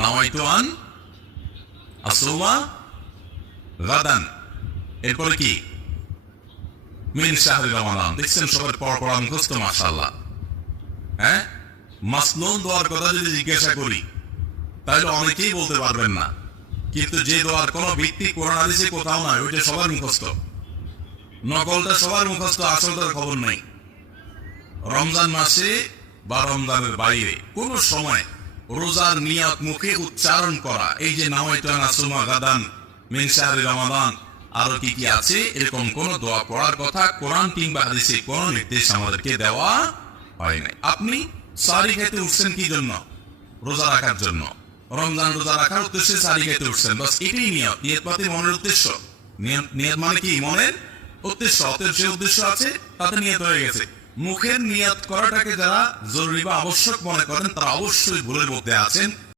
নাওয়াইতু আন আসুমা গাদান, এরপরে কি মিন শাহরি রমাদান। দেখছেন সবার পড়া মুখস্থ মাশাআল্লাহ। হ্যাঁ, মাসনুন দোয়ার কথা যদি জিজ্ঞাসা করি তাহলে অনেকেই বলতে পারবেন না, কিন্তু যে দোয়ার কোনো ভিত্তি কোরআন হাদিসে কোথাও নাই ওইটা সবার মুখস্থ। নকলটা সবার মুখস্থ, আসলটার খবর নেই। রমজান মাসে বা রমজানের বাইরে কোন সময় রোজার নিয়ত মুখে উচ্চারণ করা, এই যে নাওয়াইতু আন আসুমা গাদান মিন শাহরি রমাদান, আরো কি কি আছে, এরকম কোন দোয়া পড়ার কথা কোরআন কিংবা হাদিসে কোন নির্দেশ আমাদেরকে দেওয়া হয় নাই। আপনি সারি খেতে উঠছেন কি জন্য? রোজা রাখার জন্য। রমজান রোজা রাখার উদ্দেশ্যে সারি খেতে উঠছেন, বাস এটাই নিয়ত। নিয়ত মানে মনের উদ্দেশ্য। নিয়ত মানে কি? মনের উদ্দেশ্য। অতএব যে উদ্দেশ্য আছে তাতে নিয়ত হয়ে গেছে। মুখের নিয়ত করাটাকে যারা জরুরি বা আবশ্যক মনে করেন তারা অবশ্যই ভুলের মধ্যে আছেন।